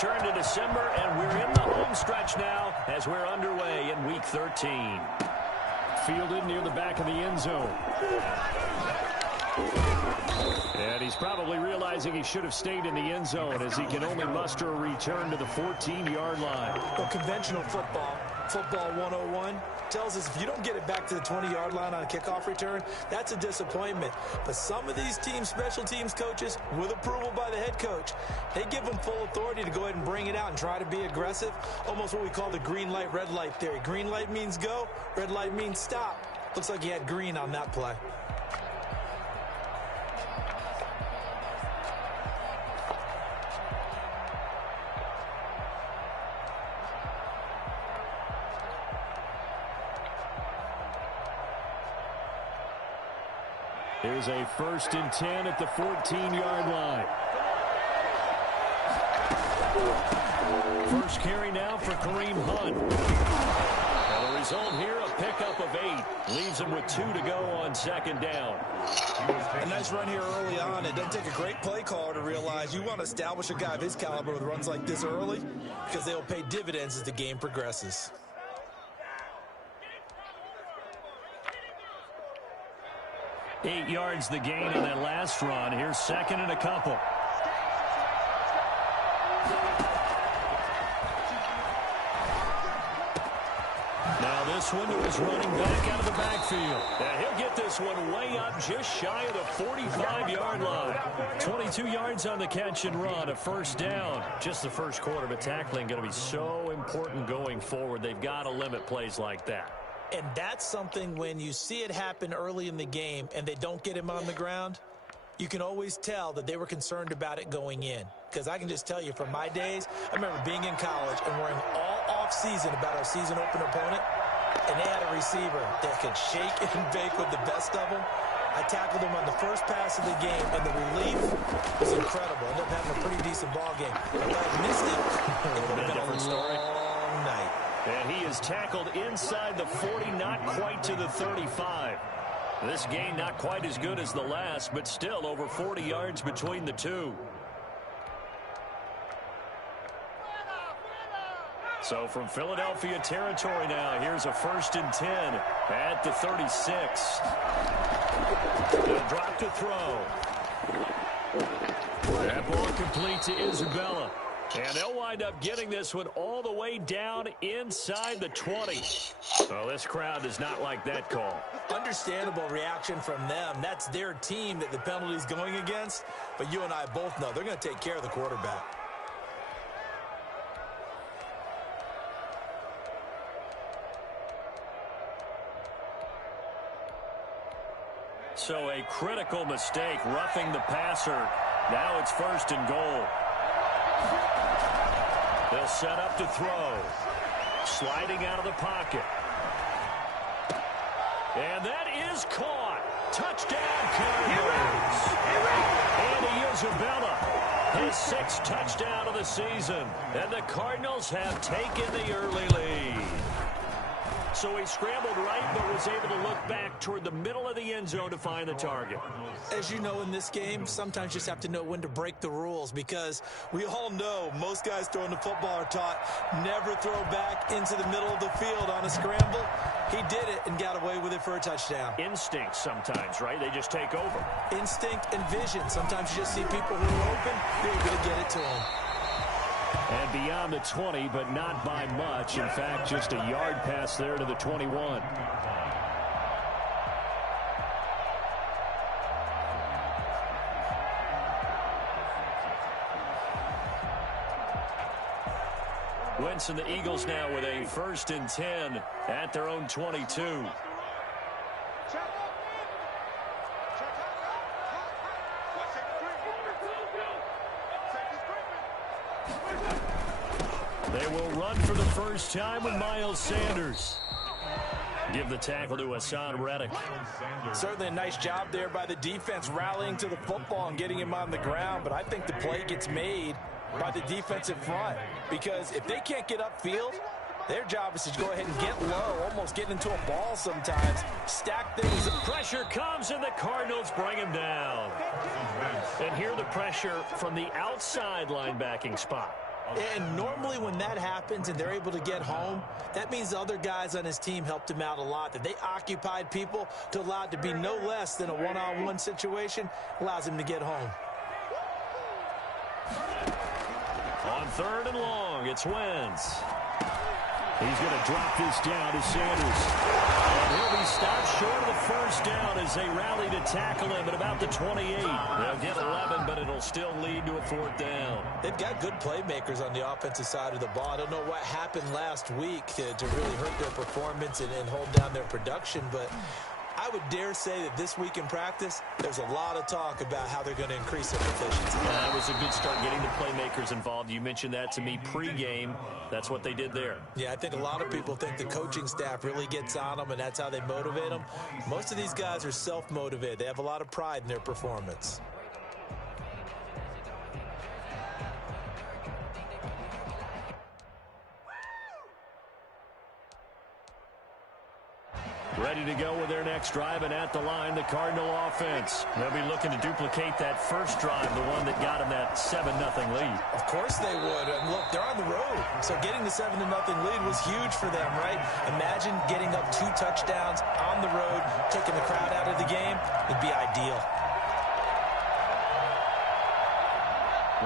turn to December, and we're in the home stretch now as we're underway in Week 13. Fielded near the back of the end zone. And he's probably realizing he should have stayed in the end zone as he can only muster a return to the 14-yard line. Well, conventional football 101, tells us if you don't get it back to the 20-yard line on a kickoff return, that's a disappointment. But some of these special teams coaches, with approval by the head coach, they give them full authority to go ahead and bring it out and try to be aggressive. Almost what we call the green light, red light theory. Green light means go, red light means stop. Looks like he had green on that play. Here's a 1st and 10 at the 14-yard line. First carry now for Kareem Hunt. And the result here, a pickup of 8. Leaves him with 2 to go on 2nd down. A nice run here early on. It doesn't take a great play caller to realize you want to establish a guy of his caliber with runs like this early because they'll pay dividends as the game progresses. 8 yards the gain on that last run. Here's 2nd and a couple. Now this one is running back out of the backfield. And he'll get this one way up just shy of the 45-yard line. 22 yards on the catch and run, a 1st down. Just the first quarter, but tackling going to be so important going forward. They've got to limit plays like that. And that's something when you see it happen early in the game and they don't get him on the ground, you can always tell that they were concerned about it going in. Because I can just tell you from my days, I remember being in college and worrying all off-season about our season opener opponent, and they had a receiver that could shake and bake with the best of them. I tackled him on the first pass of the game, and the relief was incredible. Ended up having a pretty decent ball game. If I had missed it, it would have been a long night. And he is tackled inside the 40, not quite to the 35. This gain not quite as good as the last, but still over 40 yards between the two. So from Philadelphia territory now, here's a 1st and 10 at the 36. They'll drop to throw. That ball complete to Isabella. And they'll wind up getting this one all the way down inside the 20. Well, this crowd does not like that call. Understandable reaction from them. That's their team that the penalty's going against. But you and I both know they're going to take care of the quarterback. So a critical mistake, roughing the passer. Now it's 1st and goal. They'll set up to throw. Sliding out of the pocket. And that is caught. Touchdown, Cardinals. Andy Isabella, his 6th touchdown of the season. And the Cardinals have taken the early lead. So he scrambled right, but was able to look back toward the middle of the end zone to find the target. As you know in this game, sometimes you just have to know when to break the rules because we all know most guys throwing the football are taught never throw back into the middle of the field on a scramble. He did it and got away with it for a touchdown. Instinct sometimes, right? They just take over. Instinct and vision. Sometimes you just see people who are open, you're able to get it to them. And beyond the 20, but not by much. In fact, just a yard pass there to the 21. Wentz and the Eagles now with a 1st and 10 at their own 22. They will run for the first time with Miles Sanders. Give the tackle to Hassan Reddick. Certainly a nice job there by the defense rallying to the football and getting him on the ground, but I think the play gets made by the defensive front because if they can't get upfield, their job is to go ahead and get low, almost get into a ball sometimes, stack things. Pressure comes and the Cardinals bring him down. And here the pressure from the outside linebacking spot. And normally when that happens and they're able to get home, that means the other guys on his team helped him out a lot, that they occupied people to allow it to be no less than a one-on-one situation, allows him to get home. On 3rd and long, it's Wentz. He's going to drop this down to Sanders. And he'll be stopped short of the first down as they rally to tackle him at about the 28. They'll get 11, but it'll still lead to a 4th down. They've got good playmakers on the offensive side of the ball. I don't know what happened last week to really hurt their performance and hold down their production, but I would dare say that this week in practice, there's a lot of talk about how they're going to increase their efficiency. That was a good start getting the playmakers involved. You mentioned that to me pregame. That's what they did there. Yeah, I think a lot of people think the coaching staff really gets on them, and that's how they motivate them. Most of these guys are self-motivated. They have a lot of pride in their performance. Ready to go with their next drive, and at the line, the Cardinal offense. They'll be looking to duplicate that first drive, the one that got them that 7-0 lead. Of course they would. And look, they're on the road. So getting the 7-0 lead was huge for them, right? Imagine getting up 2 touchdowns on the road, taking the crowd out of the game. It'd be ideal.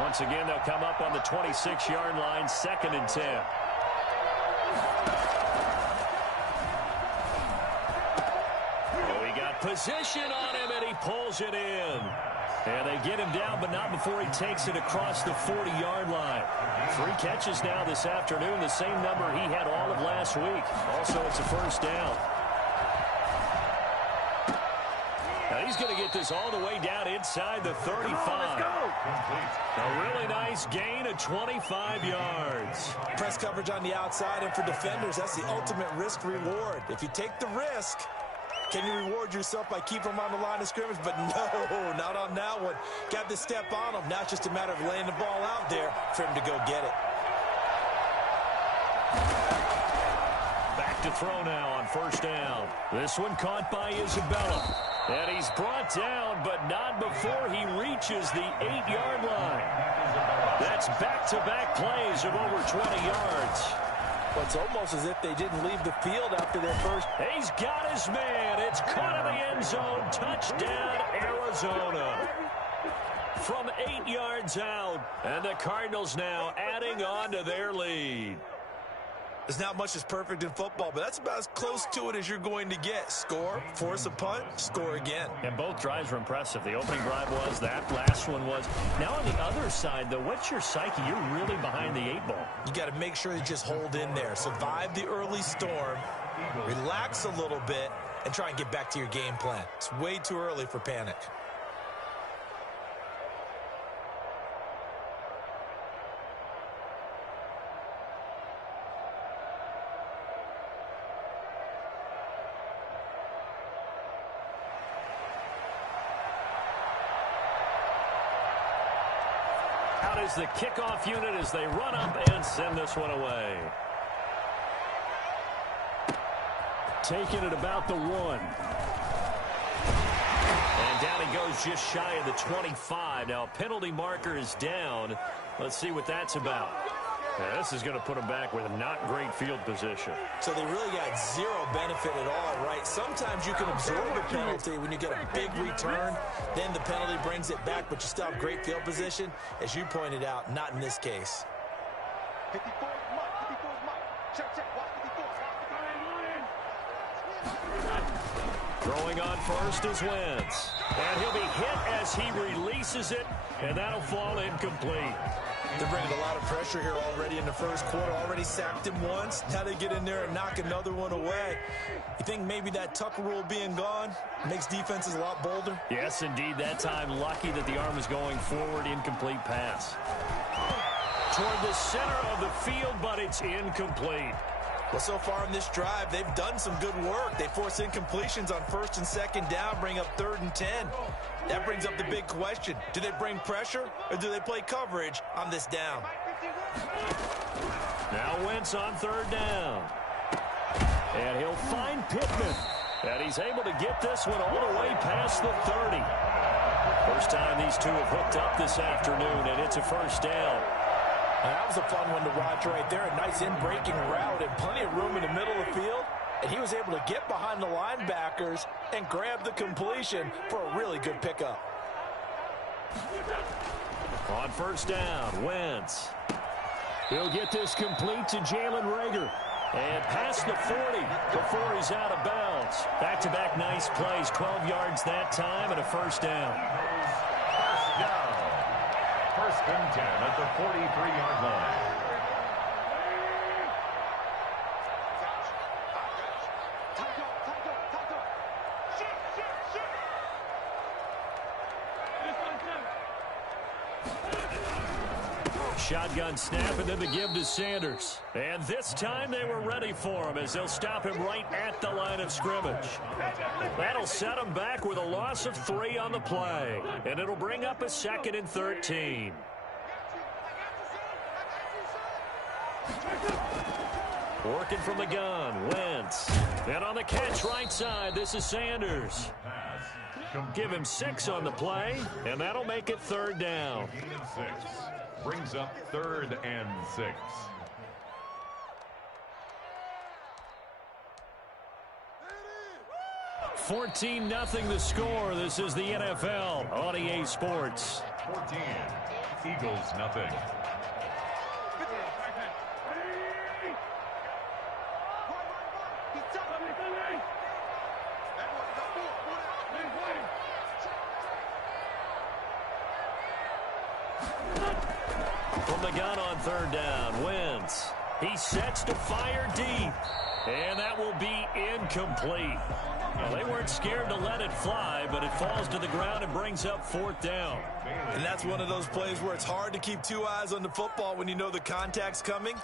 Once again, they'll come up on the 26-yard line, 2nd and 10. Position on him, and he pulls it in. And they get him down, but not before he takes it across the 40-yard line. 3 catches now this afternoon, the same number he had all of last week. Also, it's a 1st down. Now he's going to get this all the way down inside the 35. A really nice gain of 25 yards. Press coverage on the outside, and for defenders, that's the ultimate risk-reward. If you take the risk, can you reward yourself by keeping them on the line of scrimmage? But no, not on that one. Got to step on them. Now it's just a matter of laying the ball out there for him to go get it. Back to throw now on 1st down. This one caught by Isabella. And he's brought down, but not before he reaches the 8-yard line. That's back-to-back plays of over 20 yards. Well, it's almost as if they didn't leave the field after their first. He's got his man. It's caught in the end zone. Touchdown, Arizona. From 8 yards out. And the Cardinals now adding on to their lead. There's not much that's perfect in football, but that's about as close to it as you're going to get. Score, force a punt, score again. And both drives were impressive. The opening drive was, that last one was. Now on the other side, though, what's your psyche? You're really behind the 8 ball. You got to make sure you just hold in there. Survive the early storm, relax a little bit, and try and get back to your game plan. It's way too early for panic. Is the kickoff unit as they run up and send this one away. Taking it about the 1. And down he goes just shy of the 25. Now a penalty marker is down. Let's see what that's about. Now, this is going to put them back with not great field position. So they really got zero benefit at all, right? Sometimes you can absorb a penalty when you get a big return. Then the penalty brings it back, but you still have great field position. As you pointed out, not in this case. Throwing on first is Wentz. And he'll be hit as he releases it, and that'll fall incomplete. They're bringing a lot of pressure here already in the first quarter. Already sacked him once. Now they get in there and knock another one away. You think maybe that Tucker rule being gone makes defenses a lot bolder? Yes, indeed. That time, lucky that the arm is going forward. Incomplete pass. Toward the center of the field, but it's incomplete. Well, so far in this drive, they've done some good work. They force incompletions on 1st and 2nd down, bring up 3rd and 10. That brings up the big question. Do they bring pressure or do they play coverage on this down? Now Wentz on 3rd down. And he'll find Pittman. And he's able to get this one all the way past the 30. First time these two have hooked up this afternoon, and it's a 1st down. That was a fun one to watch right there. A nice in-breaking route and plenty of room in the middle of the field. And he was able to get behind the linebackers and grab the completion for a really good pickup. On first down, Wentz. He'll get this complete to Jalen Reagor. And past the 40 before he's out of bounds. Back-to-back nice plays, 12 yards that time and a first down. First down. First and 10 at the 43-yard line. Shotgun snap and then the give to Sanders. And this time they were ready for him as they'll stop him right at the line of scrimmage. That'll set him back with a loss of 3 on the play. And it'll bring up a 2nd and 13. Working from the gun, Wentz. And on the catch right side, this is Sanders. Give him 6 on the play, and that'll make it 3rd down. Brings up 3rd and 6. $14-0 the score. This is the NFL on EA Sports. 14. Eagles nothing. From the gun on 3rd down, Wentz. He sets to fire deep. And that will be incomplete. Well, they weren't scared to let it fly, but it falls to the ground and brings up 4th down. And that's one of those plays where it's hard to keep 2 eyes on the football when you know the contact's coming,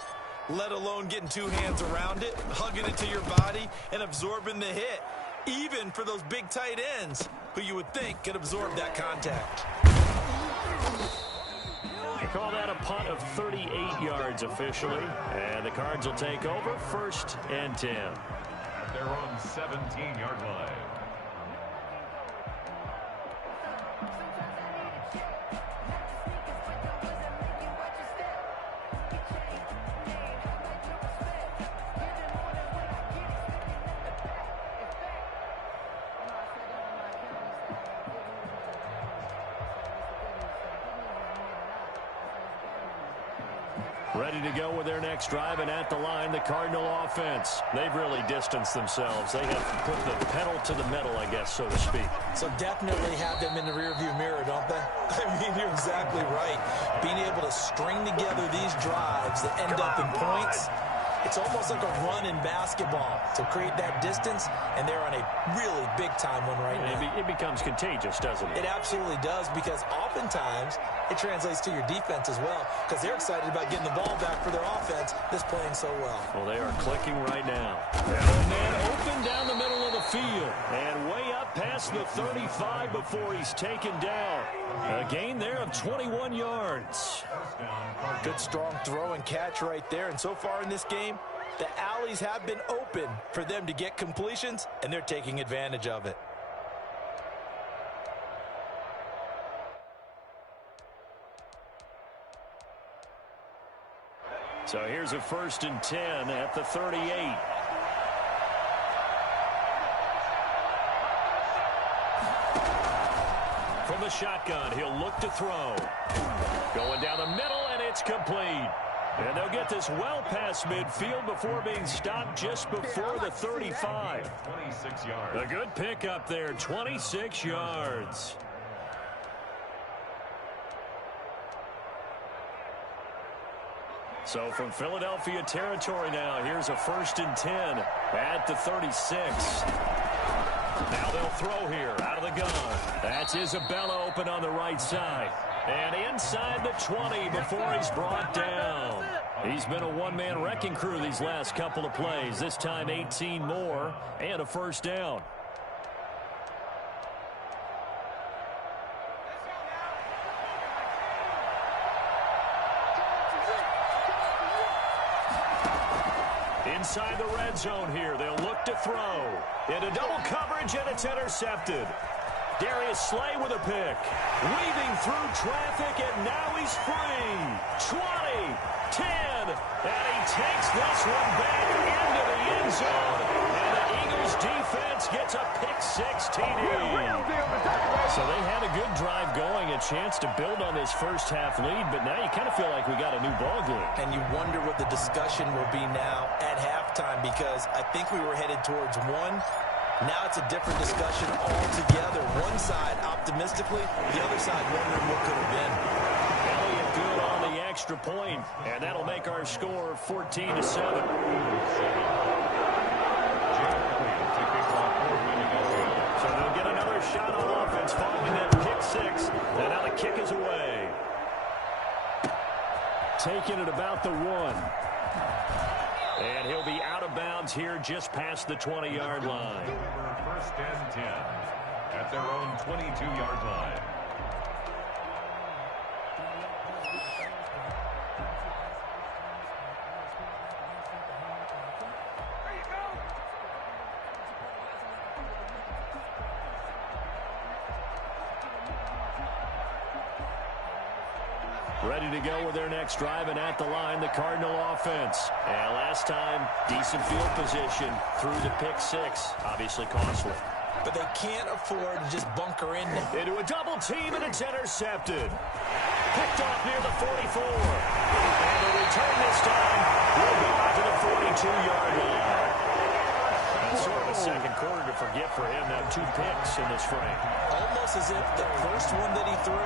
let alone getting 2 hands around it, hugging it to your body, and absorbing the hit, even for those big tight ends who you would think could absorb that contact. They call that a punt of 38 yards officially. And the Cards will take over 1st and 10. At their own 17-yard line. Ready to go with their next drive, and at the line, the Cardinal offense. They've really distanced themselves. They have put the pedal to the metal, I guess, so to speak. So definitely have them in the rearview mirror, don't they? I mean, you're exactly right. Being able to string together these drives that end up in points, it's almost like a run in basketball to create that distance, and they're on a really big-time one right now. It becomes contagious, doesn't it? It absolutely does, because oftentimes it translates to your defense as well, because they're excited about getting the ball back for their offense that's playing so well. Well, they are clicking right now. And man open down the middle of the field, and way up past the 35 before he's taken down. A gain there of 21 yards. Good strong throw and catch right there, and so far in this game, the alleys have been open for them to get completions, and they're taking advantage of it. So here's a 1st and 10 at the 38. From the shotgun, he'll look to throw. Going down the middle, and it's complete. And they'll get this well past midfield before being stopped just before the 35. 26 yards. A good pickup there, 26 yards. So from Philadelphia territory now, here's a 1st and 10 at the 36. Now they'll throw here out of the gun. That's Isabella open on the right side. And inside the 20 before he's brought down. He's been a one-man wrecking crew these last couple of plays. This time 18 more and a 1st down. Inside the red zone here, they'll look to throw. Into double coverage, and it's intercepted. Darius Slay with a pick. Weaving through traffic, and now he's free. 20, 10, and he takes this one back into the end zone. And the Eagles defense gets a pick-6 TD. So they had a good drive going, a chance to build on this first-half lead, but now you kind of feel like we got a new ball game. And you wonder what the discussion will be now at halftime, because I think we were headed towards one. Now it's a different discussion altogether. One side optimistically, the other side wondering what could have been. Elliott good on the extra point, and that'll make our score 14-7. So they'll get another shot on offense following that pick-6, and now the kick is away. Taking it about the 1. And he'll be out of bounds here just past the 20-yard line. First and 10 at their own 22-yard line. Ready to go with their next drive, and at the line, the Cardinal offense. And last time, decent field position through the pick-6. Obviously costly. But they can't afford to just bunker in there. Into a double team, and it's intercepted. Picked off near the 44. And the return this time will go out to the 42-yard line. And sort of a second quarter to forget for him. Now 2 picks in this frame. Almost as if the first one that he threw,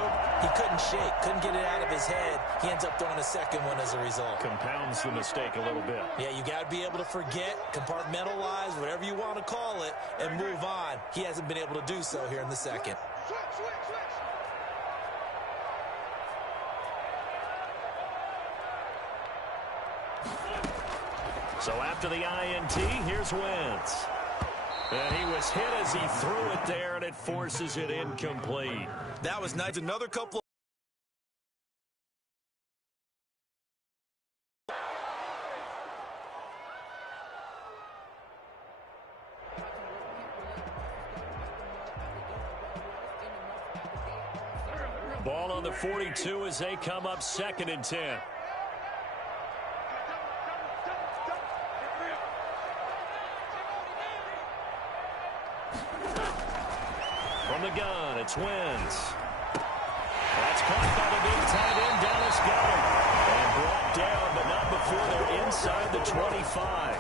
he couldn't shake, couldn't get it out of his head. He ends up throwing a second one as a result. Compounds the mistake a little bit. Yeah, you got to be able to forget, compartmentalize, whatever you want to call it, and move on. He hasn't been able to do so here in the second. So after the INT, here's Wentz. And he was hit as he threw it there, and it forces it incomplete. That was nice. Another couple. Ball on the 42 as they come up 2nd and 10. From the gun, it's Wentz. That's caught by the big tight end, Dallas Goedert. And brought down, but not before they're inside the 25.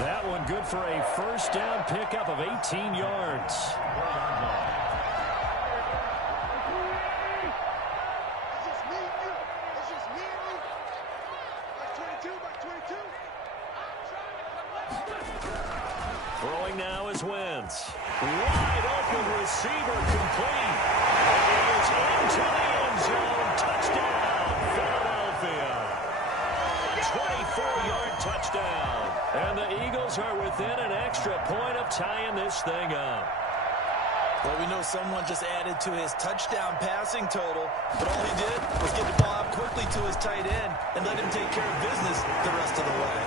That one good for a first down pickup of 18 yards. Throwing now is Wentz. Wide open receiver complete. And he is into the end zone. Touchdown, Philadelphia. 24-yard touchdown. And the Eagles are within an extra point of tying this thing up. Well, we know someone just added to his touchdown passing total, but all he did was get the ball out quickly to his tight end and let him take care of business the rest of the way.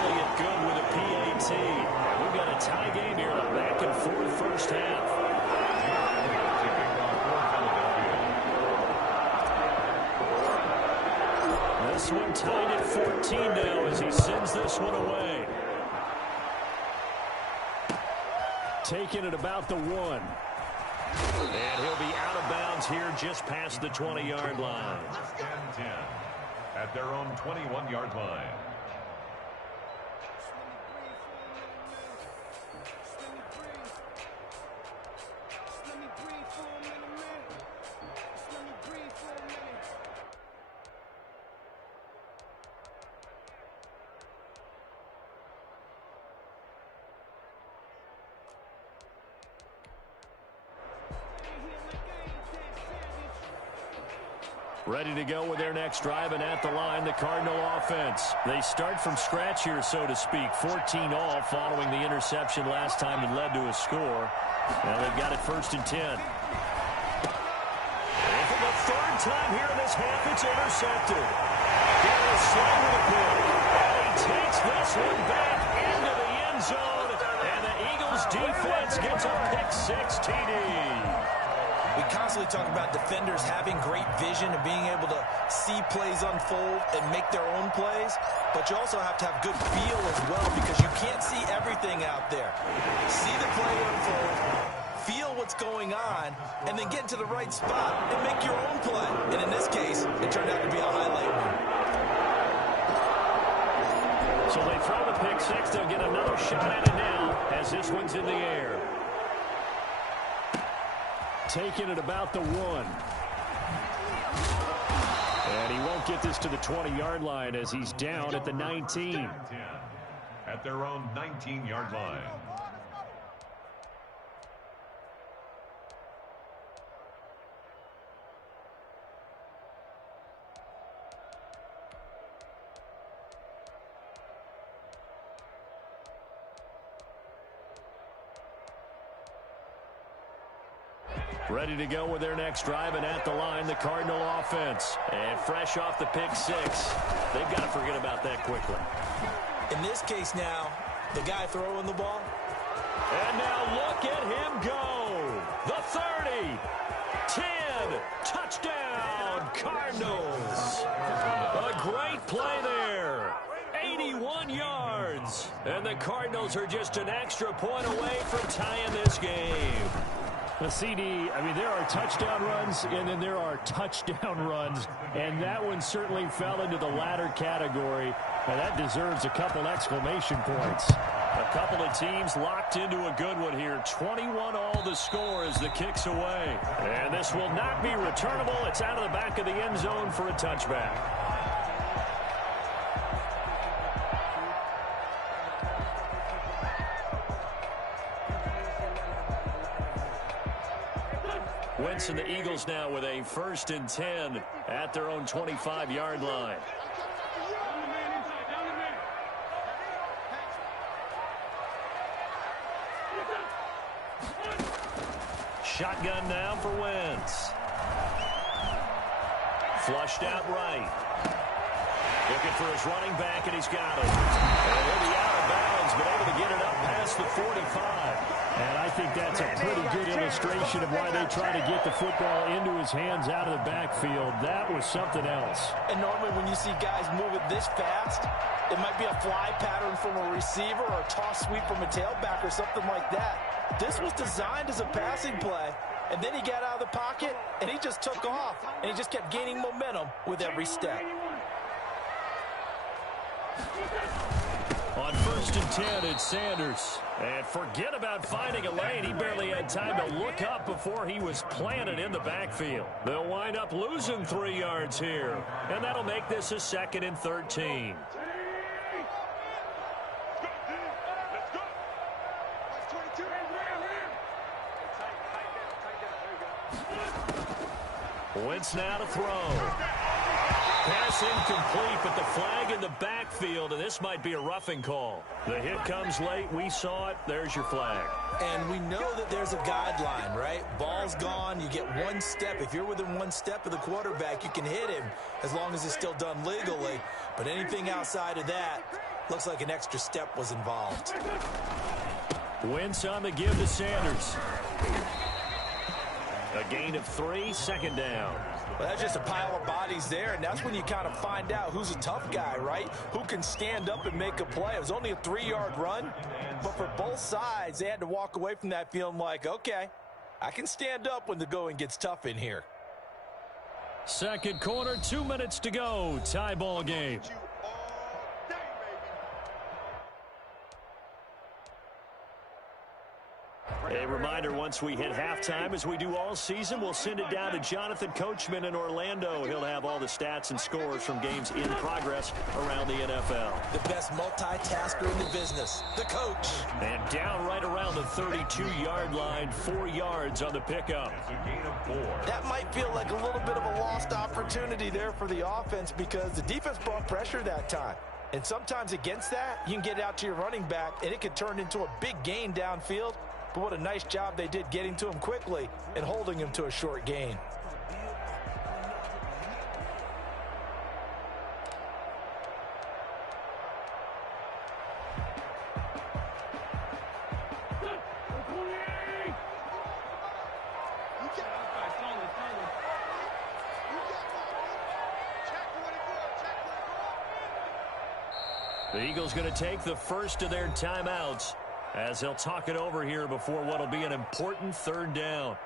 Elliott good with a PAT. We've got a tie game here in a back-and-forth first half. This one tied at 14 now as he sends this one away. Taking it about the 1. And he'll be out of bounds here just past the 20-yard line. And 10 at their own 21-yard line. Ready to go with their next drive, and at the line, the Cardinal offense. They start from scratch here, so to speak. 14-all following the interception last time that led to a score. Now they've got it 1st and 10. And for the 3rd time here in this half, it's intercepted. Darius Slay with a pick. And he takes this one back into the end zone. And the Eagles defense gets a pick-6 TD. We constantly talk about defenders having great vision and being able to see plays unfold and make their own plays, but you also have to have good feel as well because you can't see everything out there. See the play unfold, feel what's going on, and then get into the right spot and make your own play. And in this case, it turned out to be a highlight reel. So they throw the pick six. They'll get another shot at it now as this one's in the air. Taking it about the 1. And he won't get this to the 20-yard line as he's down at the 19. At their own 19-yard line. Ready to go with their next drive, and at the line, the Cardinal offense. And fresh off the pick six, they've got to forget about that quickly. In this case now, the guy throwing the ball. And now look at him go. The 30, 10, touchdown, Cardinals. A great play there. 81 yards. And the Cardinals are just an extra point away from tying this game. The CD, I mean, there are touchdown runs, and then there are touchdown runs, and that one certainly fell into the latter category, and that deserves a couple exclamation points. A couple of teams locked into a good one here. 21 all the score as the kick's away. And this will not be returnable. It's out of the back of the end zone for a touchback. Wentz and the Eagles now with a 1st and 10 at their own 25-yard line. Shotgun now for Wentz. Flushed out right. Looking for his running back, and he's got it. And he'll be out of bounds, but able to get it up past the 45. And I think that's a pretty good illustration of why they try to get the football into his hands out of the backfield. That was something else. And normally when you see guys move it this fast, it might be a fly pattern from a receiver or a toss sweep from a tailback or something like that. This was designed as a passing play, and then he got out of the pocket, and he just took off, and he just kept gaining momentum with every step. On 1st and 10, it's Sanders. And forget about finding a lane. He barely had time to look up before he was planted in the backfield. They'll wind up losing 3 yards here. And that'll make this a 2nd and 13. Wentz now to throw. Pass incomplete, but the flag in the backfield, and this might be a roughing call. The hit comes late. We saw it. There's your flag. And we know that there's a guideline, right? Ball's gone. You get 1 step. If you're within 1 step of the quarterback, you can hit him as long as it's still done legally. But anything outside of that, looks like an extra step was involved. Wentz on the give to Sanders. A gain of 3, 2nd down. Well, that's just a pile of bodies there, and that's when you kind of find out who's a tough guy, right? Who can stand up and make a play. It was only a 3-yard run, but for both sides, they had to walk away from that feeling like, okay, I can stand up when the going gets tough in here. 2nd quarter, 2 minutes to go. Tie ball game. A reminder, once we hit halftime, as we do all season, we'll send it down to Jonathan Coachman in Orlando. He'll have all the stats and scores from games in progress around the NFL. The best multitasker in the business, the coach. And down right around the 32-yard line, 4 yards on the pickup. That might feel like a little bit of a lost opportunity there for the offense because the defense brought pressure that time. And sometimes against that, you can get out to your running back, and it could turn into a big gain downfield. But what a nice job they did getting to him quickly and holding him to a short gain. The Eagles going to take the first of their timeouts as they'll talk it over here before what will be an important third down.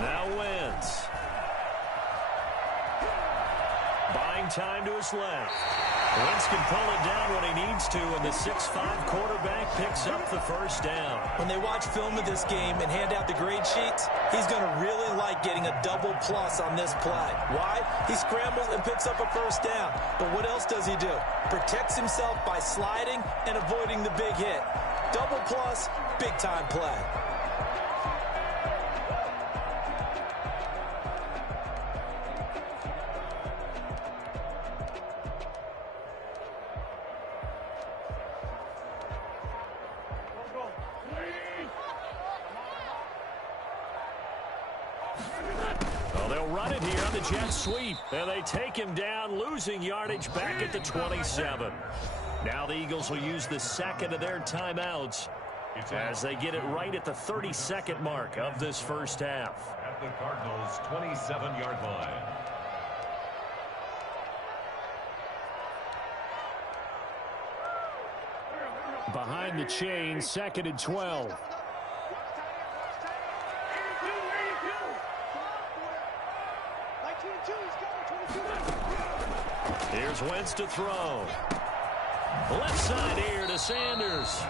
Now Wentz. Buying time to his left. Wentz can pull it down when he needs to, and the 6'5" quarterback picks up the first down. When they watch film of this game and hand out the grade sheets, he's going to really like getting a double plus on this play. Why? He scrambles and picks up a first down. But what else does he do? Protects himself by sliding and avoiding the big hit. Double plus, big-time play. Well, they'll run it here on the jet sweep, and they take him down, losing yardage back at the 27. Now the Eagles will use the second of their timeouts as they get it right at the 32nd mark of this first half. At the Cardinals' 27-yard line. Behind the chain, 2nd and 12. Here's Wentz to throw. Left side here to Sanders.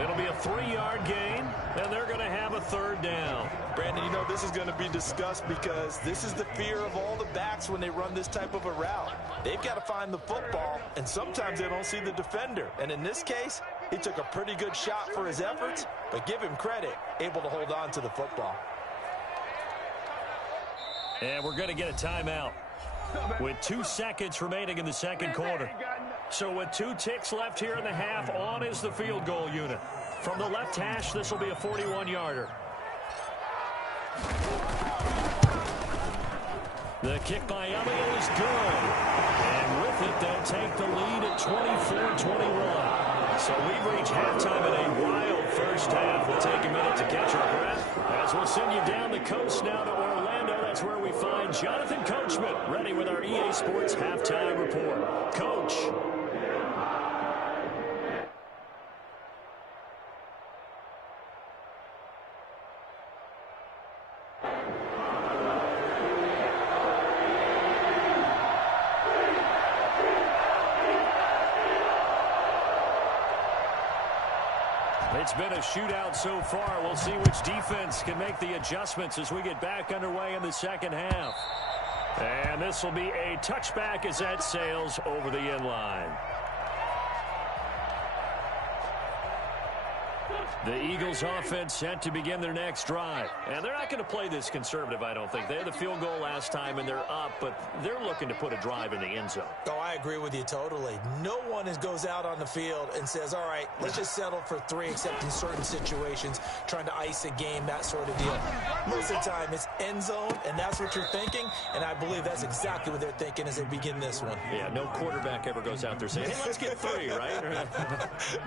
It'll be a 3-yard gain, and they're going to have a third down. Brandon, you know this is going to be discussed because this is the fear of all the backs when they run this type of a route. They've got to find the football, and sometimes they don't see the defender. And in this case, he took a pretty good shot for his efforts, but give him credit, able to hold on to the football. And we're going to get a timeout with 2 seconds remaining in the second quarter. So with 2 ticks left here in the half, on is the field goal unit. From the left hash, this will be a 41-yarder. The kick by Elliott is good. And with it, they'll take the lead at 24-21. So we've reached halftime in a wild first half. We'll take a minute to catch our breath as we'll send you down the coast now to Orlando. That's where we find Jonathan Coachman ready with our EA Sports halftime report. Coach. It's been a shootout so far. We'll see which defense can make the adjustments as we get back underway in the second half. And this will be a touchback as that sails over the end line. The Eagles offense set to begin their next drive. And they're not going to play this conservative, I don't think. They had the field goal last time, and they're up, but they're looking to put a drive in the end zone. Oh, I agree with you totally. No one goes out on the field and says, all right, let's just settle for 3, except in certain situations, trying to ice a game, that sort of deal. Most of the time, it's end zone, and that's what you're thinking, and I believe that's exactly what they're thinking as they begin this one. Yeah, no quarterback ever goes out there saying, hey, let's get 3, right?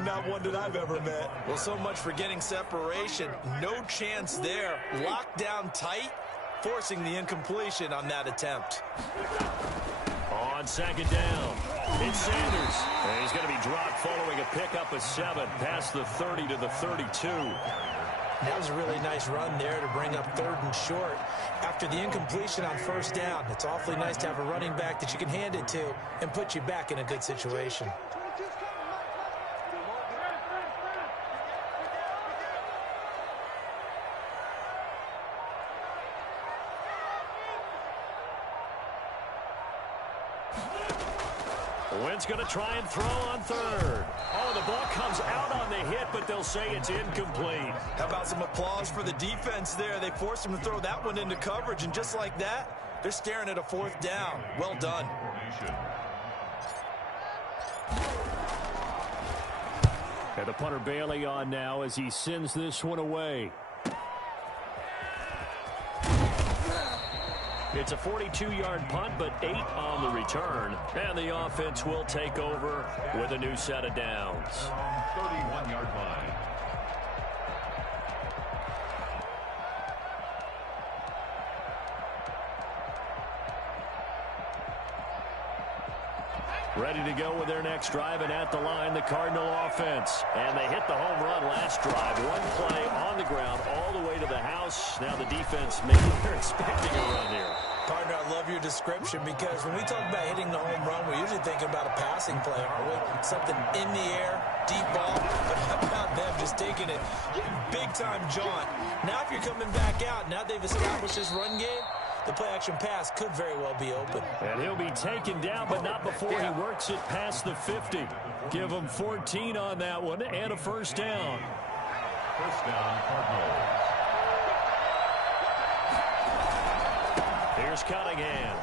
Not one that I've ever met. Well, so much for getting separation. No chance there. Locked down tight, forcing the incompletion on that attempt. On second down, it's Sanders. And he's going to be dropped following a pickup of 7 past the 30 to the 32. That was a really nice run there to bring up 3rd and short. After the incompletion on first down, it's awfully nice to have a running back that you can hand it to and put you back in a good situation. Wentz going to try and throw on 3rd. Oh, the ball comes out on the hit, but they'll say it's incomplete. How about some applause for the defense there? They forced him to throw that one into coverage, and just like that, they're staring at a 4th down. Well done. And the punter Bailey on now as he sends this one away. It's a 42-yard punt, but 8 on the return. And the offense will take over with a new set of downs. 31-yard line. Ready to go with their next drive, and at the line, the Cardinal offense. And they hit the home run last drive. One play on the ground all the way to the house. Now the defense, maybe they're expecting a run here. Partner, I love your description because when we talk about hitting the home run, we're usually thinking about a passing play, aren't we? Something in the air, deep ball. But how about them just taking it big-time jaunt? Now if you're coming back out, now they've established this run game, the play-action pass could very well be open. And he'll be taken down, but not before he works it past the 50. Give him 14 on that one and a first down. First down, Cardinals. Here's Cunningham.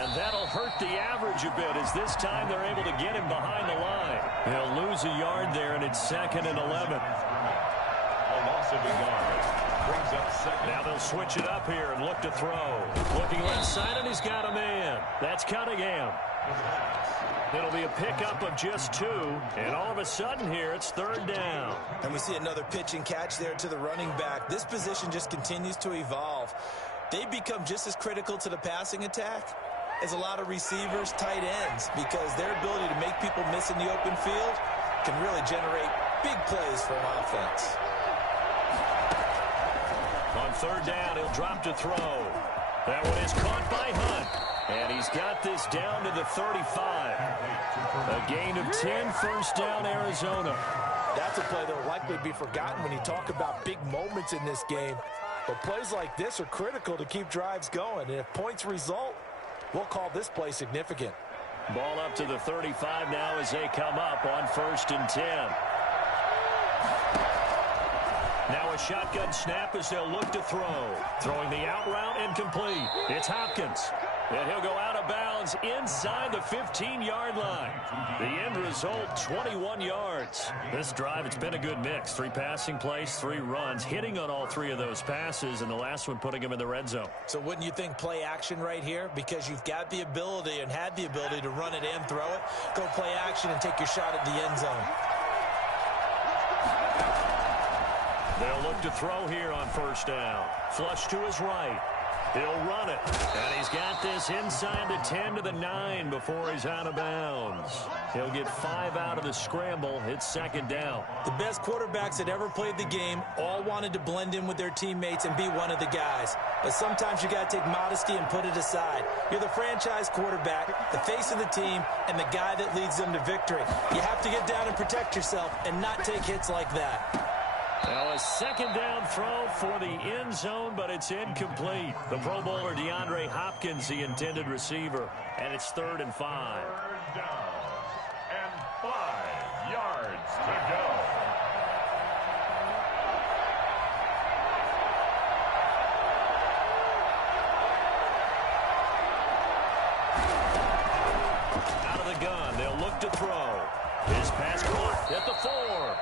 And that'll hurt the average a bit as this time they're able to get him behind the line. He'll lose a yard there, and it's 2nd and 11. A loss of a yard. Brings up second. Now they'll switch it up here and look to throw. Looking left side, and he's got a man. That's Cunningham. It'll be a pickup of just 2, and all of a sudden here, it's 3rd down. And we see another pitch and catch there to the running back. This position just continues to evolve. They become just as critical to the passing attack as a lot of receivers, tight ends, because their ability to make people miss in the open field can really generate big plays for an offense. On 3rd down, he'll drop to throw. That one is caught by Hunt. And he's got this down to the 35. A gain of 10, first down, Arizona. That's a play that will likely be forgotten when you talk about big moments in this game. But plays like this are critical to keep drives going. And if points result, we'll call this play significant. Ball up to the 35 now as they come up on 1st and 10. Now a shotgun snap as they'll look to throw. Throwing the out route incomplete. It's Hopkins. And he'll go out of bounds inside the 15-yard line. The end result, 21 yards. This drive, it's been a good mix. 3 passing plays, 3 runs, hitting on all 3 of those passes, and the last one putting him in the red zone. So wouldn't you think play action right here? Because you've got the ability and had the ability to run it and throw it. Go play action and take your shot at the end zone. They'll look to throw here on 1st down. Flush to his right. He'll run it. And he's got this inside the 10 to the 9 before he's out of bounds. He'll get 5 out of the scramble. It's 2nd down. The best quarterbacks that ever played the game all wanted to blend in with their teammates and be one of the guys. But sometimes you got to take modesty and put it aside. You're the franchise quarterback, the face of the team, and the guy that leads them to victory. You have to get down and protect yourself and not take hits like that. Now a 2nd down throw for the end zone, but it's incomplete. The Pro Bowler DeAndre Hopkins, the intended receiver, and it's 3rd and 5. 3rd down and 5 yards to go. Out of the gun, they'll look to throw. His pass caught at the 4.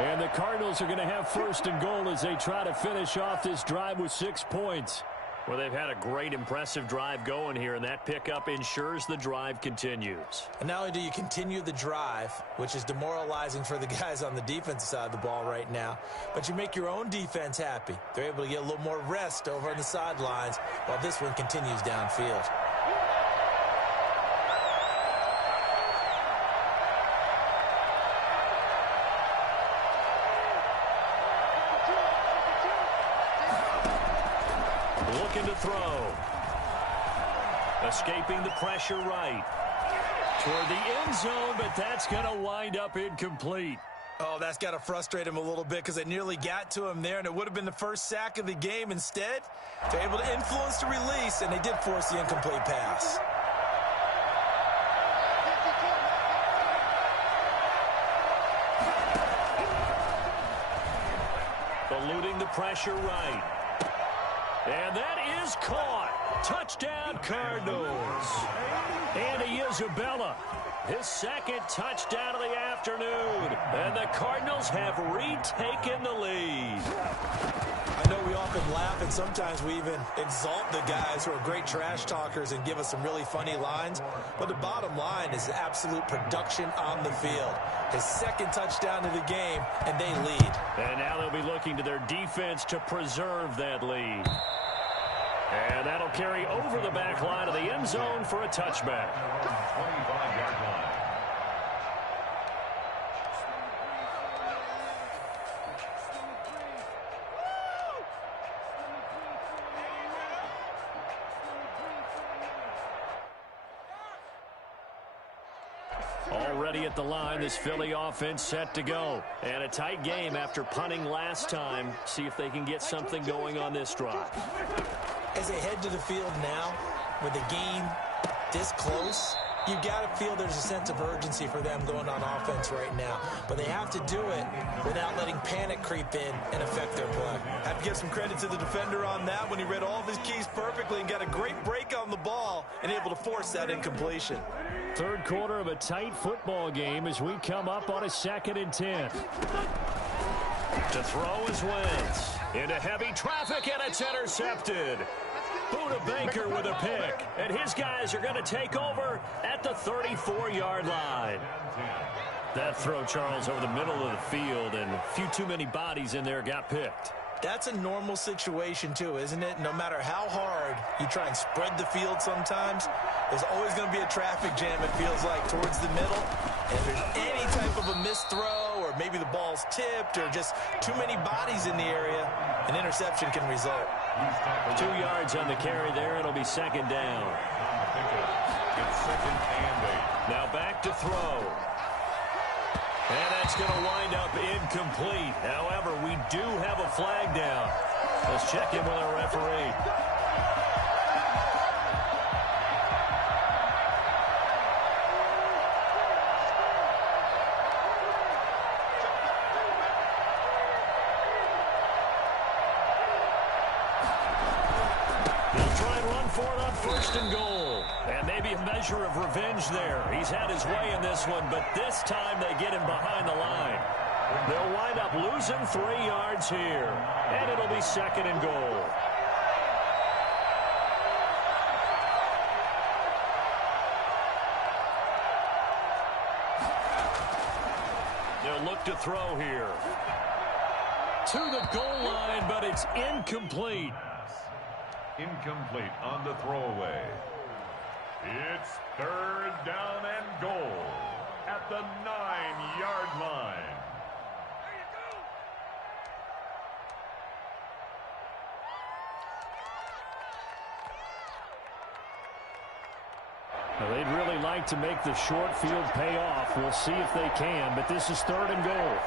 And the Cardinals are going to have 1st and goal as they try to finish off this drive with 6 points. Well, they've had a great, impressive drive going here, and that pickup ensures the drive continues. And not only do you continue the drive, which is demoralizing for the guys on the defensive side of the ball right now, but you make your own defense happy. They're able to get a little more rest over on the sidelines while this one continues downfield. Looking to throw. Escaping the pressure right. Toward the end zone, but that's going to wind up incomplete. Oh, that's got to frustrate him a little bit because they nearly got to him there, and it would have been the first sack of the game. Instead, they're able to influence the release, and they did force the incomplete pass. Eluding the pressure right. And that is caught. Touchdown, Cardinals. Andy Isabella, his second touchdown of the afternoon. And the Cardinals have retaken the lead. I know we often laugh, and sometimes we even exalt the guys who are great trash talkers and give us some really funny lines. But the bottom line is absolute production on the field. His second touchdown of the game, and they lead. And now they'll be looking to their defense to preserve that lead. And that'll carry over the back line of the end zone for a touchback. 25-yard line. Already at the line, this Philly offense set to go. And a tight game after punting last time. See if they can get something going on this drive. As they head to the field now, with the game this close, you've got to feel there's a sense of urgency for them going on offense right now. But they have to do it without letting panic creep in and affect their play. I have to give some credit to the defender on that when he read all of his keys perfectly and got a great break on the ball and able to force that incompletion. Third quarter of a tight football game as we come up on a 2nd and 10. To throw is Wentz. Into heavy traffic, and it's intercepted. Buda Baker with a pick. And his guys are going to take over at the 34-yard line. That throw, Charles, over the middle of the field, and a few too many bodies in there got picked. That's a normal situation, too, isn't it? No matter how hard you try and spread the field sometimes, there's always going to be a traffic jam, it feels like, towards the middle. And if there's any type of a missed throw, or maybe the ball's tipped, or just too many bodies in the area, an interception can result. 2 yards on the carry there. It'll be second down. It's 2nd and 8. Now back to throw. And that's going to wind up incomplete. However, we do have a flag down. Let's check in with our referee. They'll try and run for it on 1st and goal. And maybe a measure of revenge there. He's had his way in this one, but this time they get him behind the line. They'll wind up losing 3 yards here. And it'll be 2nd and goal. They'll look to throw here. To the goal line, but it's incomplete. Incomplete on the throwaway. It's 3rd down and goal at the 9-yard line. Now, they'd really like to make the short field pay off. We'll see if they can, but this is 3rd and goal.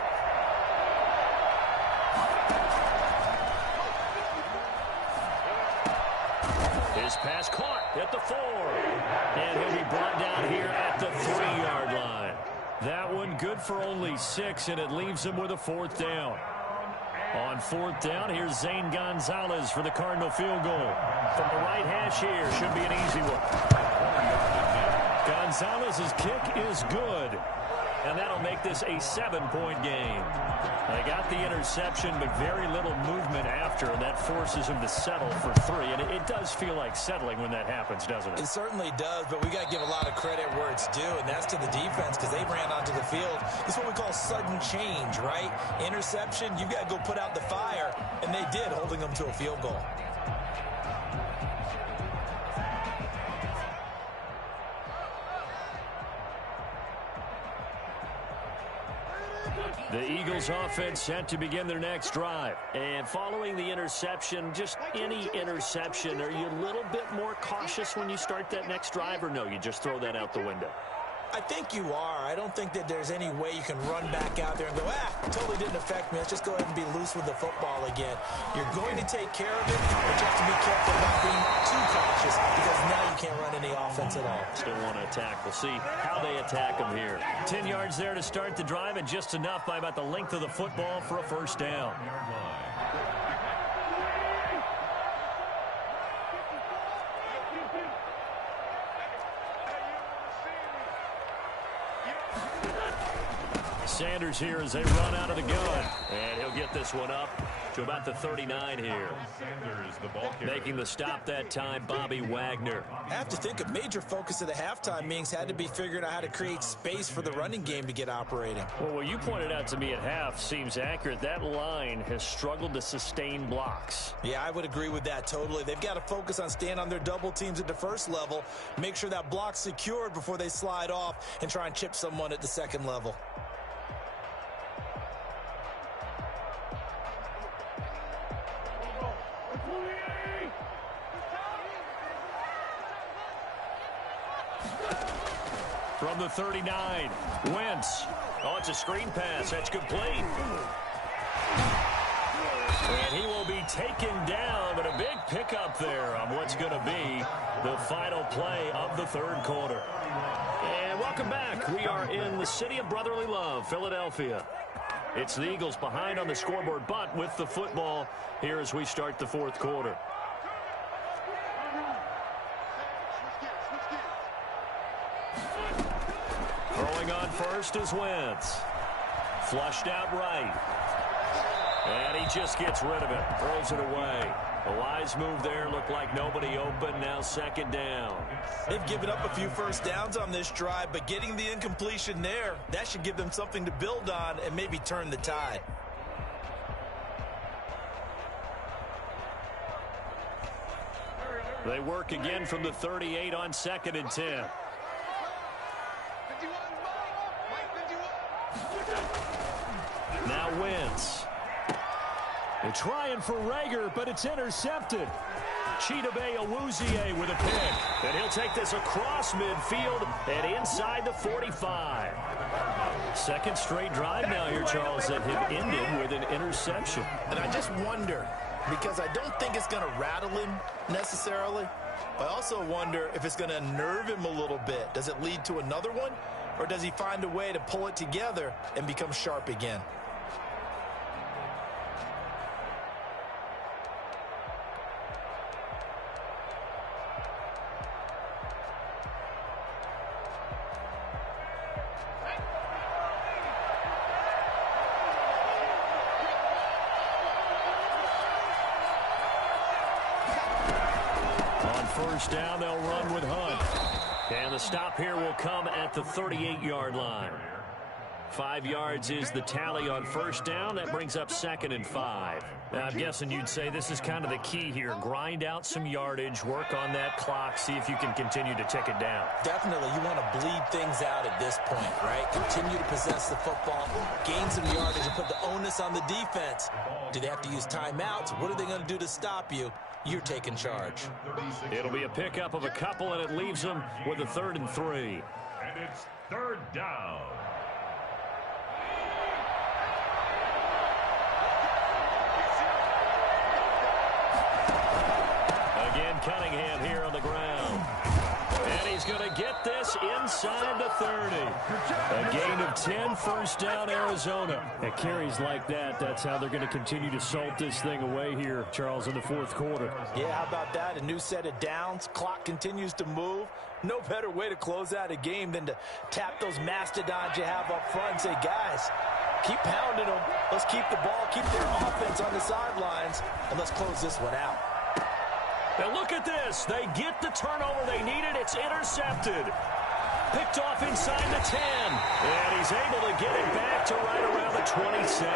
His pass caught at the 4. And he'll be brought down here at the 3-yard line. That one good for only 6, and it leaves him with a 4th down. On 4th down, here's Zane Gonzalez for the Cardinal field goal. From the right hash here, should be an easy one. Gonzalez's kick is good. And that'll make this a 7-point game. They got the interception, but very little movement after, and that forces him to settle for 3. And it does feel like settling when that happens, doesn't it? It certainly does, but we got to give a lot of credit where it's due, and that's to the defense because they ran onto the field. This is what we call sudden change, right? Interception, you've got to go put out the fire, and they did, holding them to a field goal. The Eagles offense set to begin their next drive. And following the interception, just any interception, are you a little bit more cautious when you start that next drive, or no, you just throw that out the window? I think you are. I don't think that there's any way you can run back out there and go, totally didn't affect me. Let's just go ahead and be loose with the football again. You're going to take care of it, but you have to be careful about being too cautious because now you can't run any offense at all. Still want to attack. We'll see how they attack them here. 10 yards there to start the drive, and just enough by about the length of the football for a 1st down. Sanders here as they run out of the gun. And he'll get this one up to about the 39 here. Making the stop that time, Bobby Wagner. I have to think a major focus of the halftime meetings had to be figuring out how to create space for the running game to get operating. Well, what you pointed out to me at half seems accurate. That line has struggled to sustain blocks. Yeah, I would agree with that totally. They've got to focus on staying on their double teams at the first level, make sure that block's secured before they slide off and try and chip someone at the second level. From the 39, Wentz. Oh, it's a screen pass. That's complete. And he will be taken down, but a big pickup there on what's going to be the final play of the third quarter. And welcome back. We are in the city of brotherly love, Philadelphia. It's the Eagles behind on the scoreboard, but with the football here as we start the fourth quarter. Throwing on first is Wentz. Flushed out right. And he just gets rid of it. Throws it away. A wise move there. Looked like nobody open. Now second down. They've given up a few first downs on this drive, but getting the incompletion there, that should give them something to build on and maybe turn the tide. They work again from the 38 on 2nd and 10. Now Wentz. They're trying for Rager, but it's intercepted. Chidobe Awuzie with a pick. And he'll take this across midfield and inside the 45. Second straight drive now here, Charles, that have ended with an interception. And I just wonder, because I don't think it's going to rattle him necessarily, but I also wonder if it's going to unnerve him a little bit. Does it lead to another one, or does he find a way to pull it together and become sharp again? First down, they'll run with Hunt. And the stop here will come at the 38-yard line. 5 yards is the tally on first down. That brings up 2nd and 5. Now, I'm guessing you'd say this is kind of the key here. Grind out some yardage, work on that clock, see if you can continue to tick it down. Definitely, you want to bleed things out at this point, right? Continue to possess the football, gain some yardage, and put the onus on the defense. Do they have to use timeouts? What are they going to do to stop you? You're taking charge. It'll be a pickup of a couple, and it leaves them with a 3rd and 3. And it's 3rd down. Again, Cunningham here on the ground. And he's going to get this inside the 30. A gain of 10, first down, Arizona. At carries like that, that's how they're going to continue to salt this thing away here, Charles, in the fourth quarter. Yeah, how about that? A new set of downs. Clock continues to move. No better way to close out a game than to tap those mastodons you have up front and say, guys, keep pounding them. Let's keep the ball, keep their offense on the sidelines, and let's close this one out. Now look at this. They get the turnover they needed. It's intercepted. Picked off inside the 10. And he's able to get it back to right around the 27.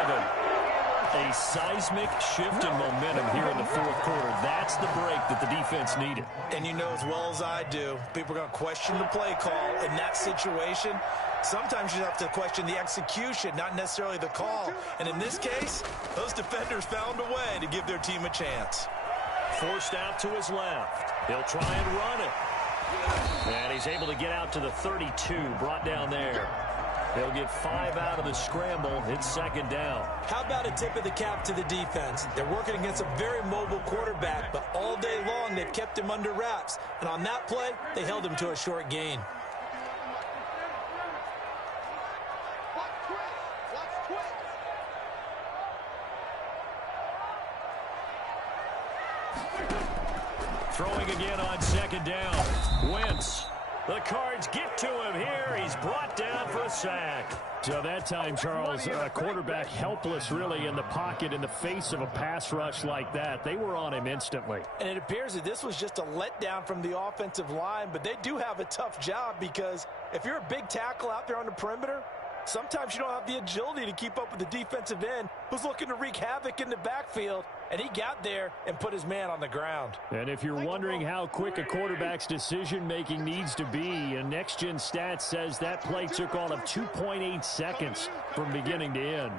A seismic shift in momentum here in the fourth quarter. That's the break that the defense needed. And you know as well as I do, people are going to question the play call in that situation. Sometimes you have to question the execution, not necessarily the call. And in this case, those defenders found a way to give their team a chance. Forced out to his left. He'll try and run it. And he's able to get out to the 32, brought down there. They'll get 5 out of the scramble. It's 2nd down. How about a tip of the cap to the defense? They're working against a very mobile quarterback, but all day long they've kept him under wraps. And on that play, they held him to a short gain. Throwing again on 2nd down. Wentz. The Cards get to him here. He's brought down for a sack. So that time, Charles, a quarterback helpless really in the pocket in the face of a pass rush like that. They were on him instantly. And it appears that this was just a letdown from the offensive line, but they do have a tough job because if you're a big tackle out there on the perimeter, sometimes you don't have the agility to keep up with the defensive end who's looking to wreak havoc in the backfield, and he got there and put his man on the ground. And if you're wondering how quick a quarterback's decision-making needs to be, a next-gen stat says that play took all of 2.8 seconds from beginning to end.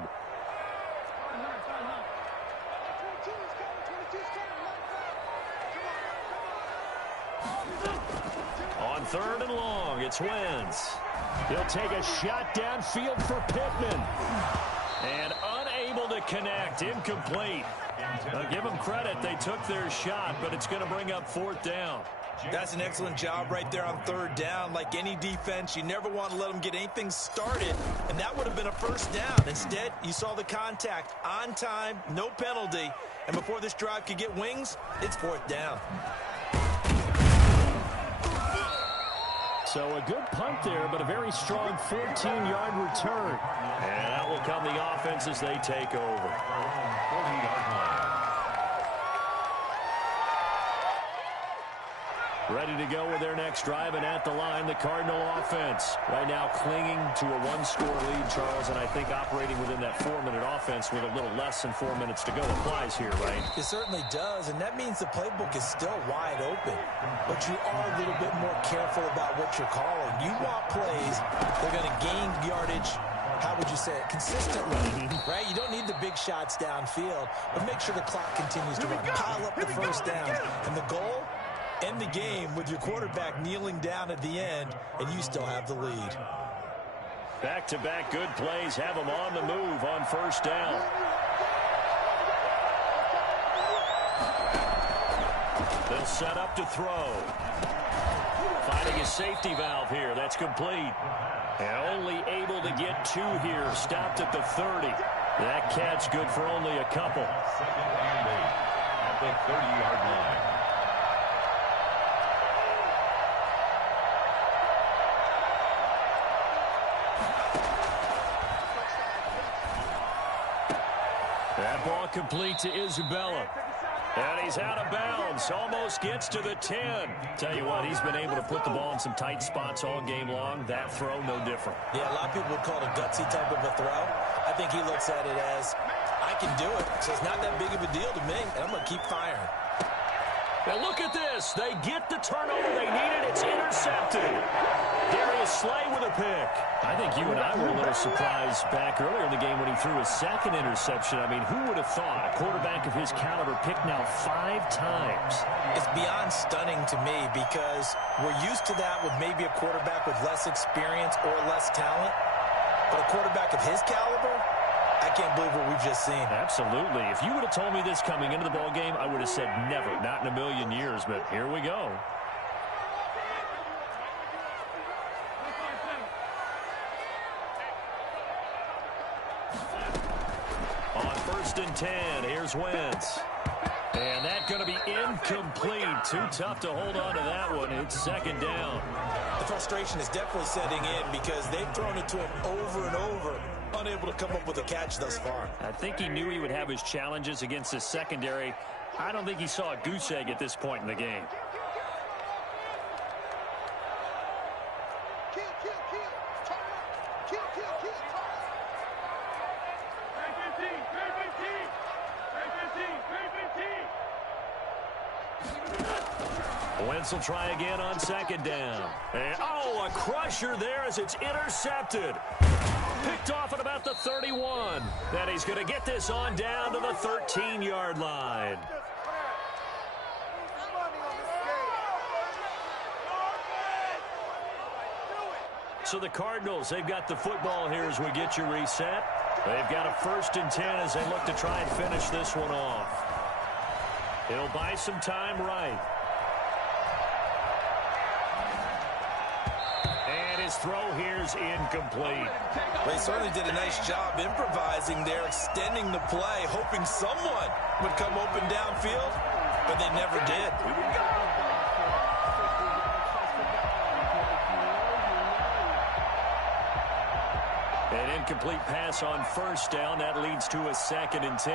On 3rd and long, it's Wentz. He'll take a shot downfield for Pittman. And unable to connect, incomplete. Give them credit, they took their shot, but it's going to bring up 4th down. That's an excellent job right there on 3rd down. Like any defense, you never want to let them get anything started, and that would have been a 1st down. Instead, you saw the contact on time, no penalty, and before this drive could get wings, it's 4th down. So a good punt there, but a very strong 14-yard return. And out will come the offense as they take over. 40-yard line. Ready to go with their next drive, and at the line, the Cardinal offense. Right now clinging to a 1-score lead, Charles, and I think operating within that 4-minute offense with a little less than 4 minutes to go applies here, right? It certainly does, and that means the playbook is still wide open. But you are a little bit more careful about what you're calling. You want plays that are going to gain yardage, how would you say it, consistently, right? You don't need the big shots downfield, but make sure the clock continues to run. Pile up the 1st down, and the goal, end the game with your quarterback kneeling down at the end, and you still have the lead. Back-to-back good plays have them on the move on 1st down. They'll set up to throw. Finding a safety valve here. That's complete. And only able to get 2 here. Stopped at the 30. That catch good for only a couple. 2nd and 8 at the 30-yard line. That ball complete to Isabella. And he's out of bounds. Almost gets to the 10. Tell you what, he's been able to put the ball in some tight spots all game long. That throw, no different. Yeah, a lot of people would call it a gutsy type of a throw. I think he looks at it as, I can do it, so it's not that big of a deal to me, and I'm going to keep firing. Now look at this. They get the turnover they needed. It's intercepted. Darius Slay with a pick. I think you and I were a little surprised back earlier in the game when he threw his 2nd interception. I mean, who would have thought a quarterback of his caliber picked now 5 times? It's beyond stunning to me because we're used to that with maybe a quarterback with less experience or less talent. But a quarterback of his caliber, I can't believe what we've just seen. Absolutely. If you would have told me this coming into the ball game, I would have said never, not in a million years. But here we go. On 1st and 10, here's Wentz. And that's going to be incomplete. Too tough to hold on to that one. It's 2nd down. The frustration is definitely setting in because they've thrown it to him over and over, unable to come up with a catch thus far. I think he knew he would have his challenges against his secondary. I don't think he saw a goose egg at this point in the game. Wentz will try again on 2nd down. And, oh, a crusher there as it's intercepted. Picked off at about the 31. Then he's going to get this on down to the 13-yard line. So the Cardinals, they've got the football here as we get you reset. They've got a 1st and 10 as they look to try and finish this one off. He'll buy some time right. And his throw here's incomplete. They certainly did a nice job improvising there, extending the play, hoping someone would come open downfield, but they never did. An incomplete pass on first down. That leads to a 2nd and 10.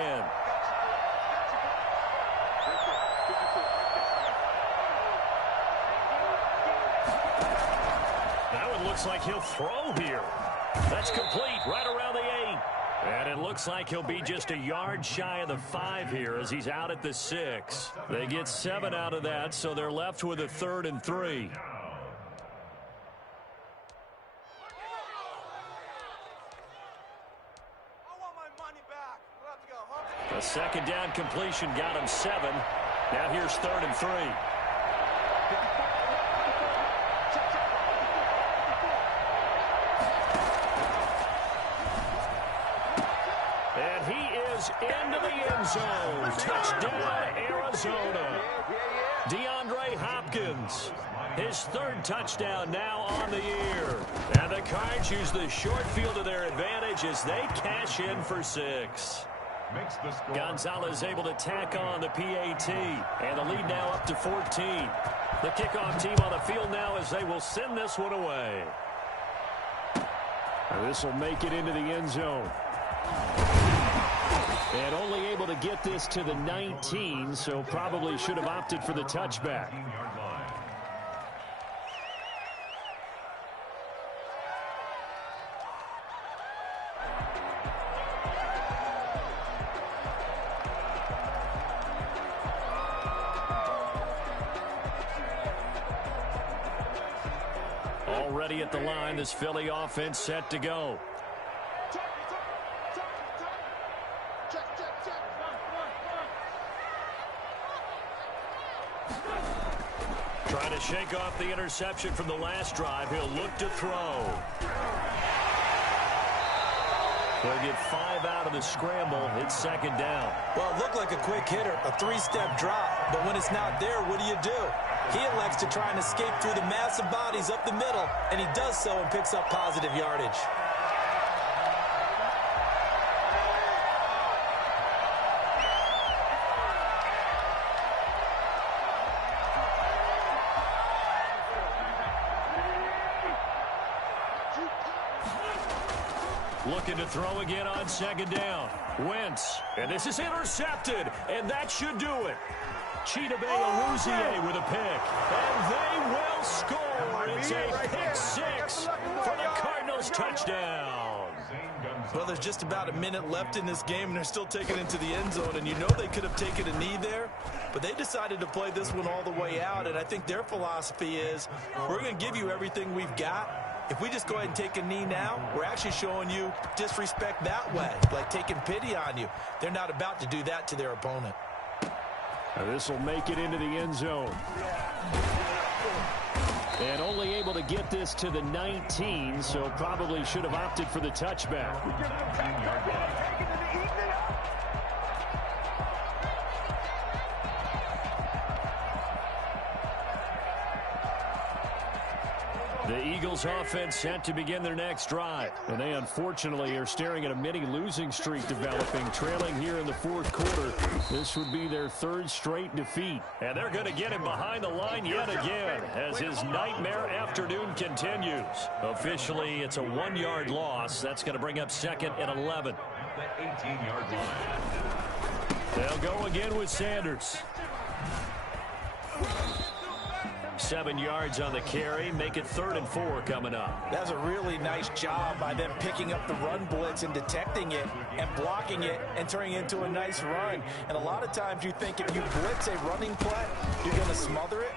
That one looks like he'll throw here. That's complete right around the 8. And it looks like he'll be just a yard shy of the 5 here as he's out at the 6. They get 7 out of that, so they're left with a 3rd and 3. A 2nd down completion got him 7. Now here's 3rd and 3. And he is into the end zone. Touchdown, Arizona. DeAndre Hopkins, his 3rd touchdown now on the year. And the Cards use the short field to their advantage as they cash in for 6. Gonzalez able to tack on the PAT, and the lead now up to 14. The kickoff team on the field now as they will send this one away. This will make it into the end zone. And only able to get this to the 19, so probably should have opted for the touchback. Already at the line, this Philly offense set to go. Trying to shake off the interception from the last drive. He'll look to throw. He'll get 5 out of the scramble. It's 2nd down. Well, it looked like a quick hitter, a 3-step drop. But when it's not there, what do? He elects to try and escape through the massive bodies up the middle, and he does so and picks up positive yardage. Looking to throw again on 2nd down. Wentz, and this is intercepted, and that should do it. Chidobe Awuzie with a pick, and they will score. It's a pick 6 for the Cardinals touchdown. Well, there's just about a minute left in this game, and they're still taking it into the end zone, and you know they could have taken a knee there, but they decided to play this one all the way out, and I think their philosophy is we're going to give you everything we've got. If we just go ahead and take a knee now, we're actually showing you disrespect that way, like taking pity on you. They're not about to do that to their opponent. This will make it into the end zone. And only able to get this to the 19, so probably should have opted for the touchback. The Eagles offense set to begin their next drive. And they unfortunately are staring at a mini losing streak developing, trailing here in the 4th quarter. This would be their 3rd straight defeat. And they're going to get him behind the line yet again as his nightmare afternoon continues. Officially, it's a 1-yard loss. That's going to bring up 2nd and 11. That 18-yard line. They'll go again with Sanders. 7 yards on the carry. Make it 3rd and 4 coming up. That's a really nice job by them picking up the run blitz and detecting it and blocking it and turning it into a nice run. And a lot of times you think if you blitz a running play, you're going to smother it.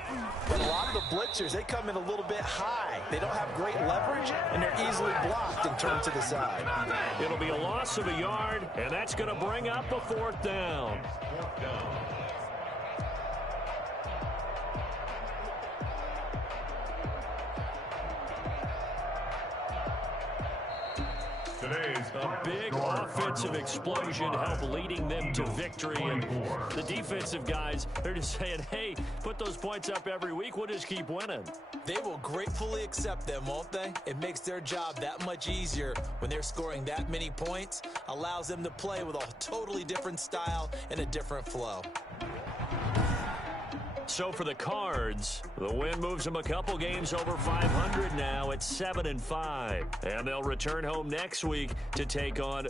But a lot of the blitzers, they come in a little bit high. They don't have great leverage, and they're easily blocked and turned to the side. It'll be a loss of a yard, and that's going to bring up a 4th down. 4th down. A big offensive explosion helped leading them to victory. And the defensive guys, they're just saying, hey, put those points up every week. We'll just keep winning. They will gratefully accept them, won't they? It makes their job that much easier when they're scoring that many points. Allows them to play with a totally different style and a different flow. so for the Cards, the win moves them a couple games over 500 now at 7-5. And they'll return home next week to take on